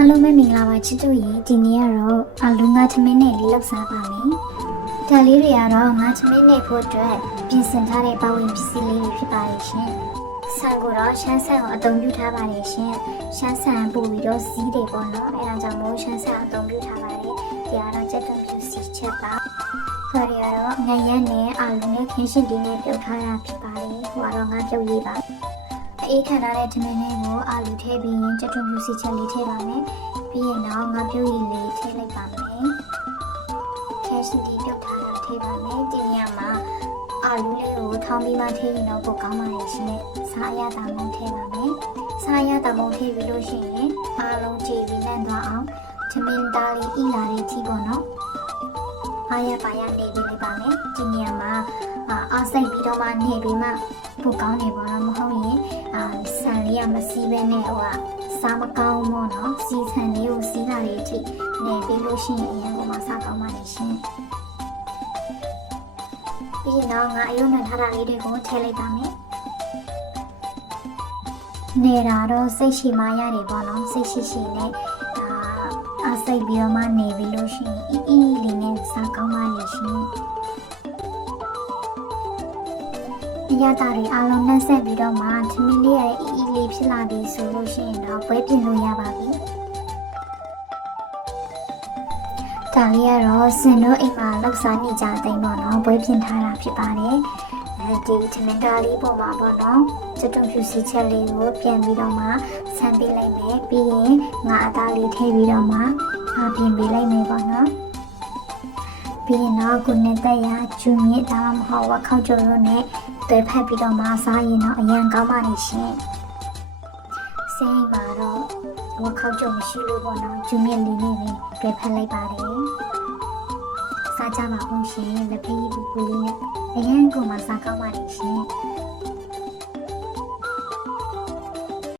အားလုံးပဲမင်္ဂလာပါချစ်တို့ရေဒီနေ့ကတော့လူငါသမင်းနဲ့လေးလောက်စားပါမယ်။ဒါလေးတွေကတော့ငါသမင်းနဲ့ဖို့အတွက်ပြင်ဆင်ထားတဲ့ပဝင်းပစ္စည်းလေးတွေဖြစ်ပါရဲ့ရှင်။ဆန်ကိုတော့ရှမ်းဆန်ကိုအသုံးပြုထားပါတယ်ရှင်။ရှမ်းဆန်ပို့ပြီးတော့စီးတယ်ပေါ့နော်။အဲဒါကြောင့်မို့ရှမ်းဆန်အသုံးပြုထားပါတယ်။ဒီကတော့ကြက်သွန်ဖြူစီချက်ပါ။ဒါတွေကတော့ငရမ်းနဲ့အာလူနဲ့ခင်းရှင်ဒီနဲ့ပြုတ်ထားတာဖြစ်ပါတယ်။ဟိုကတော့ငါပြုတ်ရေးပါ။အေးခံထားတဲ့ထမင်းလေးကိုအာလူထည့်ပြီးရင်ကြက်သွန်ဖြူစီချက်လေးထည့်ပါမယ်။ပြီးရင်တော့ငါပြုတ်ရည်လေးထည့်လိုက်ပါမယ်။ခဲရှင်ဒီပြုတ်ထားတာထည့်ပါမယ်။ဒီညမှာအာလူလေးကိုထောင်းပြီးမှထည့်ရင်တော့ပိုကောင်းပါရဲ့ရှင်။စားရတာမုံထည့်ပါမယ်။စားရတာမုံထည့်ပြီးလို့ရှိရင်အားလုံးကြည်ပြီးနဲ့သွားအောင်ထမင်းသားလေးဣလာလေးကြည့်ပေါ့နော်။အားရပါရနေပြီးလိုက်ပါမယ်။ဒီညမှာအားစိတ်ပြီးတော့မှနေပြီးမှပိုကောင်းနေပါတော့မဟုတ်ရင်ဆန်လေးကမစီးပဲနဲ့စားမကောင်းမို့နော်စီးဆန်လေးကိုစီးလာလေးအထိနေပြီးလို့ရှိရင်အရင်ကမှစားကောင်းပါလိမ့်ရှင်ပြီးရင်တော့ငါအယုံနဲ့ထားတာလေးတွေကိုထည့်လိုက်ပါမယ်နေတာတော့စိတ်ရှိမှရတယ်ပေါ့နော်စိတ်ရှိရှိနဲ့အစိတ်ပြီးတော့မှနေပြီးလို့ရှိရင်အီးလေးနဲ့စားကောင်းပါလိမ့်ရှင်အရတာတွေအားလုံးနှက်ဆက်ပြီးတော့မှသမီးလေးရဲ့အီးလေးဖြစ်လာပြီဆိုလို့ရှိရင်တော့ပွဲပြင်လို့ရပါပြီ။ဒါလေးကတော့စင်တို့အိမ်မှာလောက်စားနေကြတဲ့ပေါ့နော်ပွဲပြင်ထားတာဖြစ်ပါတယ်။ဒီထမင်းသားလေးပေါ်မှာပေါ့နော်စက်တုံဖြူစီချက်လေးကိုပြန်ပြီးတော့မှဆန်းပေးလိုက်မယ်ပြီးရင်ငါအသားလေးထည့်ပြီးတော့မှပြင်ပေးလိုက်မယ်ပေါ့နော်။ပြီးရင်တော့ကိုနဲ့တက်ရကျူမြစ်ဒါမှမဟုတ်ဝခောက်ကြိုလို့နဲ့တွဲဖက်ပြီးတော့မှစားရင်တော့အရန်ကောင်းပါလိမ့်ရှင်။စိတ်မှာတော့ဝခောက်ကြိုမရှိလို့ပေါ့နော်ကျူမြစ်လေးနဲ့တွဲဖက်လိုက်ပါတယ်။စားကြပါဦးရှင်လက်ဖေးပူပူလေးနဲ့အရန်ကိုမှစားကောင်းပါလိမ့်ရှင်။